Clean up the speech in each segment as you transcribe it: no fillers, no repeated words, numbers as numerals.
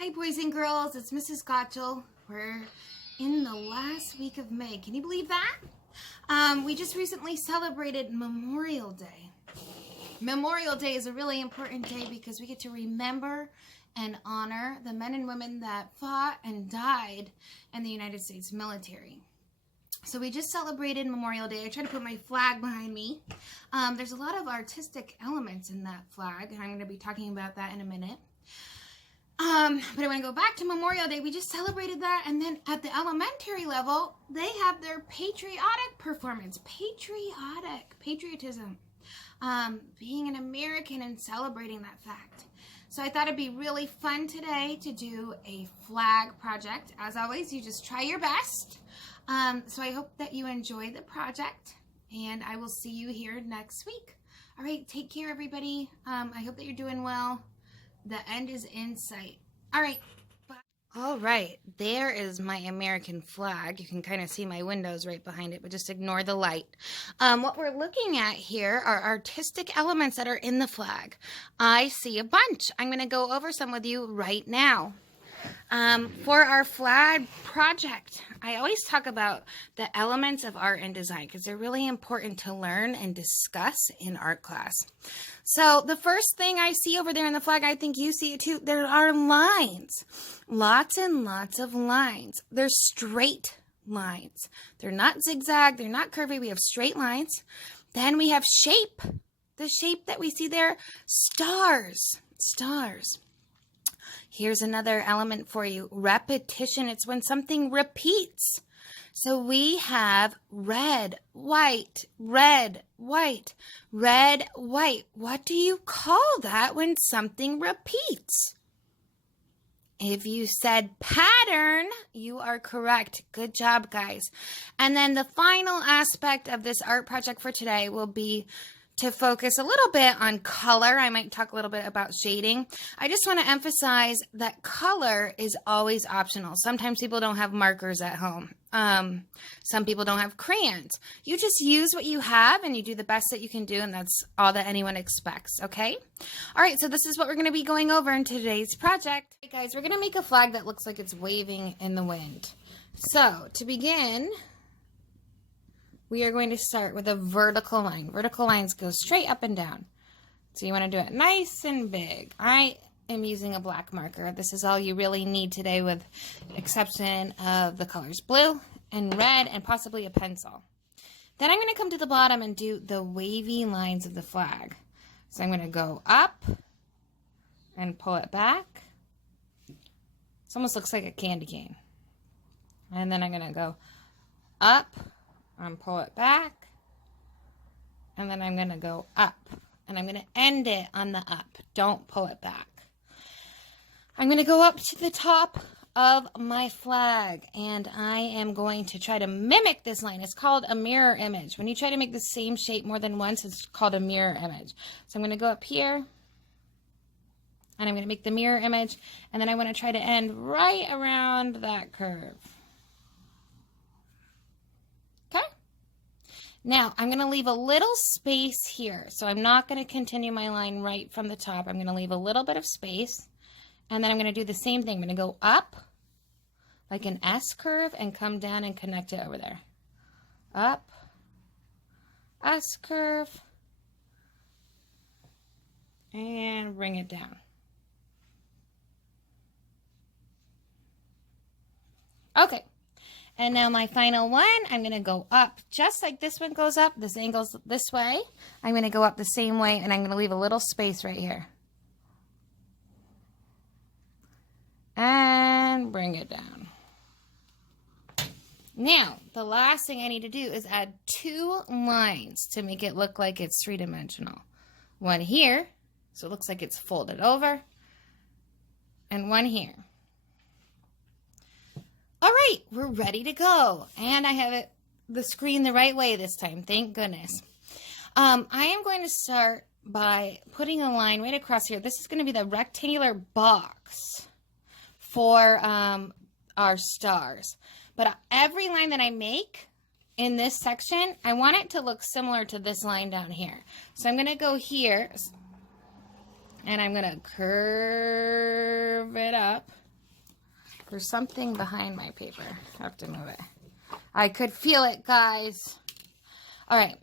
Hi boys and girls, it's Mrs. Gotchel. We're in the last week of May. Can you believe that? We just recently celebrated Memorial Day. Memorial Day is a really important day because we get to remember and honor the men and women that fought and died in the United States military. So we just celebrated Memorial Day. I tried to put my flag behind me. There's a lot of artistic elements in that flag, and I'm going to be talking about that in a minute. But I want to go back to Memorial Day. We just celebrated that, and then at the elementary level, they have their patriotic performance. Patriotism. Being an American and celebrating that fact. So I thought it'd be really fun today to do a flag project. As always, you just try your best. So I hope that you enjoy the project, and I will see you here next week. All right, take care, everybody. I hope that you're doing well. The end is in sight. All right. Bye. All right. There is my American flag. You can kind of see my windows right behind it, but just ignore the light. What we're looking at here are artistic elements that are in the flag. I see a bunch. I'm going to go over some with you right now. For our flag project, I always talk about the elements of art and design because they're really important to learn and discuss in art class. So the first thing I see over there in the flag, I think you see it too, there are lines. Lots and lots of lines. They're straight lines. They're not zigzag, they're not curvy, we have straight lines. Then we have shape. The shape that we see there, stars. Here's another element for you, repetition. It's when something repeats. So we have red, white, red, white, red, white. What do you call that when something repeats? If you said pattern, you are correct. Good job, guys. And then the final aspect of this art project for today will be to focus a little bit on color. I might talk a little bit about shading. I just want to emphasize that color is always optional. Sometimes people don't have markers at home. Some people don't have crayons. You just use what you have and you do the best that you can do, and that's all that anyone expects, okay? All right, so this is what we're going to be going over in today's project. Hey guys, we're going to make a flag that looks like it's waving in the wind. So to begin, we are going to start with a vertical line. Vertical lines go straight up and down. So you want to do it nice and big. I am using a black marker. This is all you really need today with exception of the colors blue and red and possibly a pencil. Then I'm going to come to the bottom and do the wavy lines of the flag. So I'm going to go up and pull it back. This almost looks like a candy cane. And then I'm going to go up and pull it back, and then I'm going to go up, and I'm going to end it on the up. Don't pull it back. I'm going to go up to the top of my flag, and I am going to try to mimic this line. It's called a mirror image. When you try to make the same shape more than once, it's called a mirror image. So I'm going to go up here, and I'm going to make the mirror image, and then I want to try to end right around that curve. Now, I'm going to leave a little space here, so I'm not going to continue my line right from the top. I'm going to leave a little bit of space, and then I'm going to do the same thing. I'm going to go up like an S curve and come down and connect it over there. Up, S curve, and bring it down. Okay. And now my final one, I'm going to go up just like this one goes up. This angle's this way. I'm going to go up the same way, and I'm going to leave a little space right here. And bring it down. Now, the last thing I need to do is add two lines to make it look like it's three-dimensional. One here, so it looks like it's folded over, and one here. All right, we're ready to go. And I have the screen the right way this time, thank goodness. I am going to start by putting a line right across here. This is going to be the rectangular box for our stars. But every line that I make in this section, I want it to look similar to this line down here. So I'm going to go here, and I'm going to curve it up There's something behind my paper. I have to move it. I could feel it, guys. All right.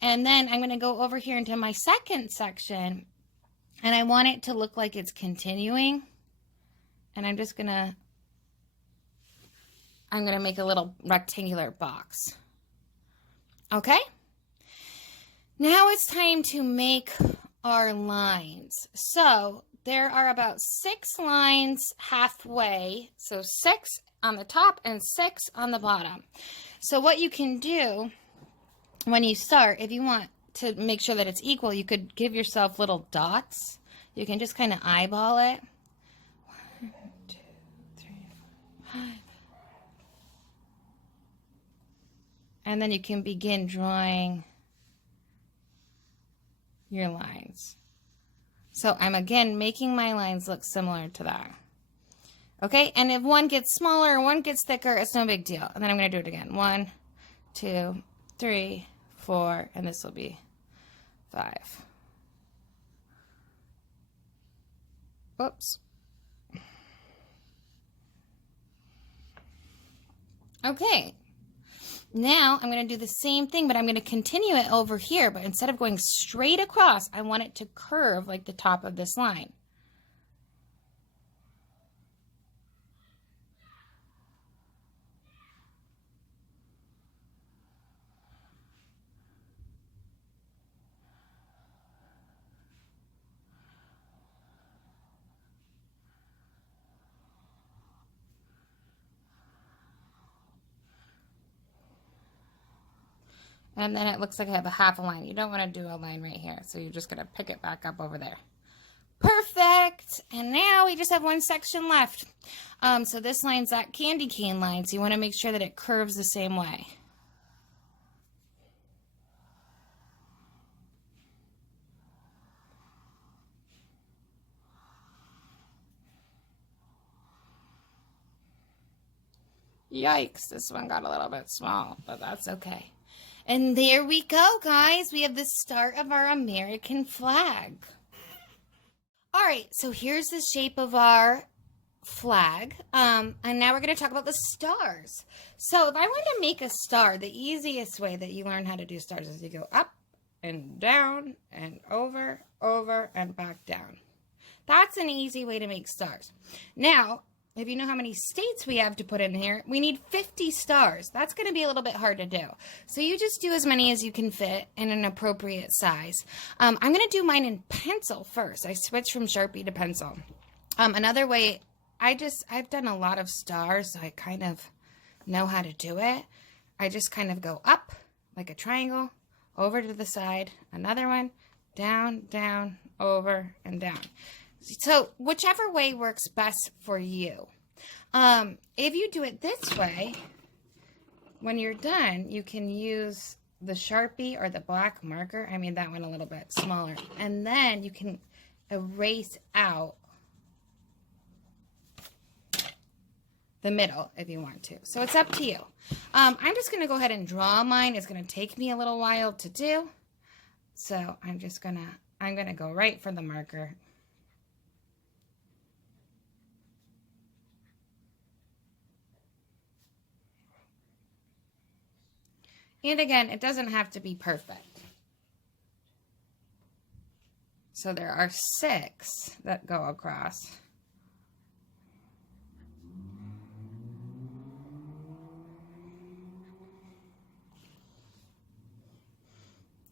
And then I'm going to go over here into my second section. And I want it to look like it's continuing. And I'm just going to make a little rectangular box. Okay? Now it's time to make our lines. So there are about 6 lines halfway. So 6 on the top and 6 on the bottom. So what you can do when you start, if you want to make sure that it's equal, you could give yourself little dots. You can just kind of eyeball it. 1, 2, 3, 4, 5. And then you can begin drawing your lines. So I'm again making my lines look similar to that. Okay, and if one gets smaller or one gets thicker, it's no big deal. And then I'm going to do it again. 1, 2, 3, 4, and this will be 5. Whoops. Okay. Now I'm going to do the same thing, but I'm going to continue it over here. But instead of going straight across, I want it to curve like the top of this line. And then it looks like I have a half a line. You don't want to do a line right here. So you're just going to pick it back up over there. Perfect. And now we just have one section left. So this line's that candy cane line. So you want to make sure that it curves the same way. Yikes, this one got a little bit small, but that's okay. And there we go, guys. We have the start of our American flag. All right, so here's the shape of our flag. And now we're going to talk about the stars. So if I want to make a star, the easiest way that you learn how to do stars is you go up and down and over, and back down. That's an easy way to make stars. Now, if you know how many states we have to put in here, we need 50 stars. That's going to be a little bit hard to do. So you just do as many as you can fit in an appropriate size. I'm going to do mine in pencil first. I switched from Sharpie to pencil. Another way, I've done a lot of stars, so I kind of know how to do it. I just kind of go up like a triangle, over to the side, another one, down, down, over, and down. So whichever way works best for you. If you do it this way, when you're done, you can use the Sharpie or the black marker. I made that one a little bit smaller. And then you can erase out the middle if you want to. So it's up to you. I'm just going to go ahead and draw mine. It's going to take me a little while to do. So I'm going to go right for the marker. And again, it doesn't have to be perfect. So there are 6 that go across.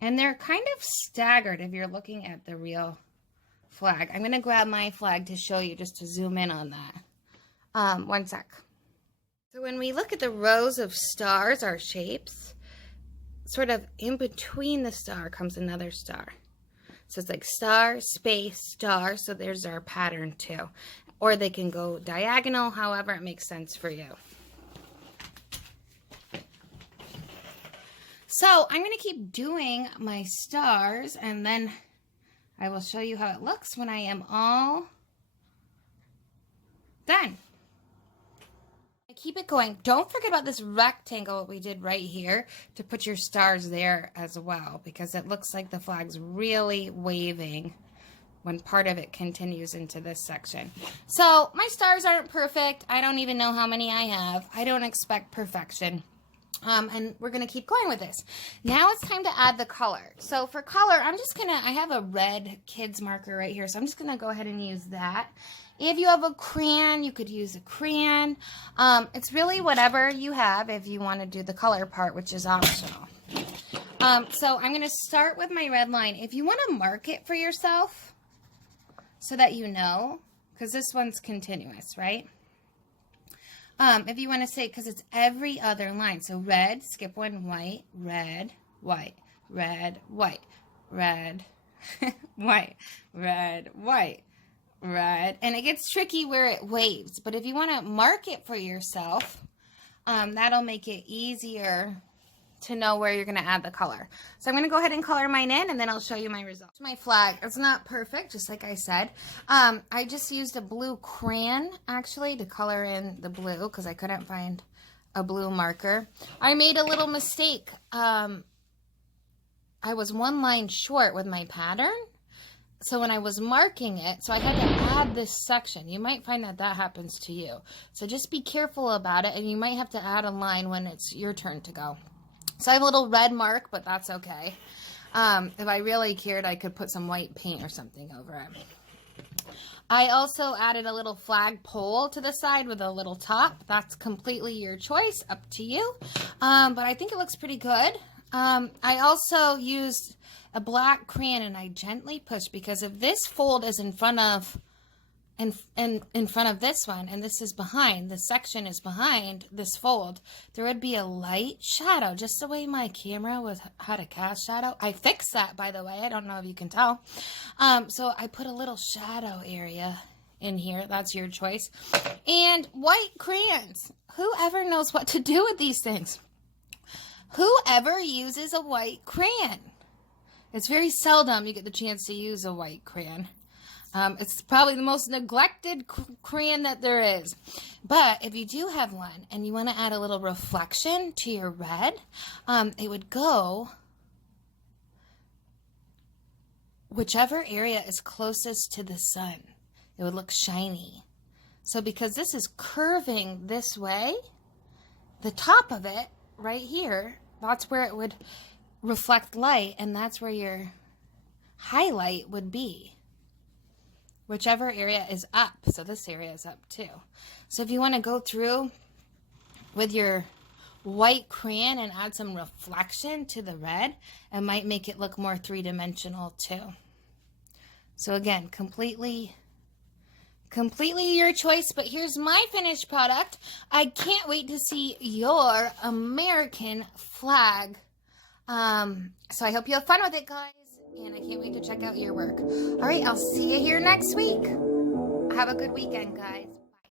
And they're kind of staggered if you're looking at the real flag. I'm going to grab my flag to show you, just to zoom in on that. One sec. So when we look at the rows of stars, our shapes, sort of in between the star comes another star. So it's like star, space, star. So there's our pattern too. Or they can go diagonal, however it makes sense for you. So I'm going to keep doing my stars, and then I will show you how it looks when I am all done. Keep it going. Don't forget about this rectangle we did right here to put your stars there as well, because it looks like the flag's really waving when part of it continues into this section. So my stars aren't perfect. I don't even know how many I have. I don't expect perfection. And we're going to keep going with this. Now it's time to add the color. So for color, I have a red kids marker right here. So I'm just going to go ahead and use that. If you have a crayon, you could use a crayon. It's really whatever you have if you want to do the color part, which is optional. So I'm going to start with my red line. If you want to mark it for yourself so that you know, because this one's continuous, right? If you want to say, because it's every other line. So red, skip one, white, red, white, red, white, red, white, red, white, red. And it gets tricky where it waves. But if you want to mark it for yourself, that'll make it easier to know where you're going to add the color. So I'm going to go ahead and color mine in, and then I'll show you my results. My flag, it's not perfect, just like I said. I just used a blue crayon, actually, to color in the blue, because I couldn't find a blue marker. I made a little mistake. I was one line short with my pattern. So when I was marking it, so I had to add this section. You might find that that happens to you. So just be careful about it, and you might have to add a line when it's your turn to go. So I have a little red mark, but that's okay. If I really cared, I could put some white paint or something over it. I also added a little flag pole to the side with a little top. That's completely your choice, up to you. But I think it looks pretty good. I also used a black crayon, and I gently pushed, because if this fold is in front of in front of this one, and this is behind, this section is behind this fold, there would be a light shadow, just the way my camera was how to cast shadow. I fixed that, by the way. I don't know if you can tell. So I put a little shadow area in here. That's your choice. And white crayons. Whoever knows what to do with these things? Whoever uses a white crayon? It's very seldom you get the chance to use a white crayon. It's probably the most neglected crayon that there is. But if you do have one and you want to add a little reflection to your red, it would go whichever area is closest to the sun. It would look shiny. So because this is curving this way, the top of it right here, that's where it would reflect light, and that's where your highlight would be. Whichever area is up. So this area is up too. So if you want to go through with your white crayon and add some reflection to the red, it might make it look more three-dimensional too. So again, completely your choice, but here's my finished product. I can't wait to see your American flag. So I hope you have fun with it, guys. And I can't wait to check out your work. All right, I'll see you here next week. Have a good weekend, guys.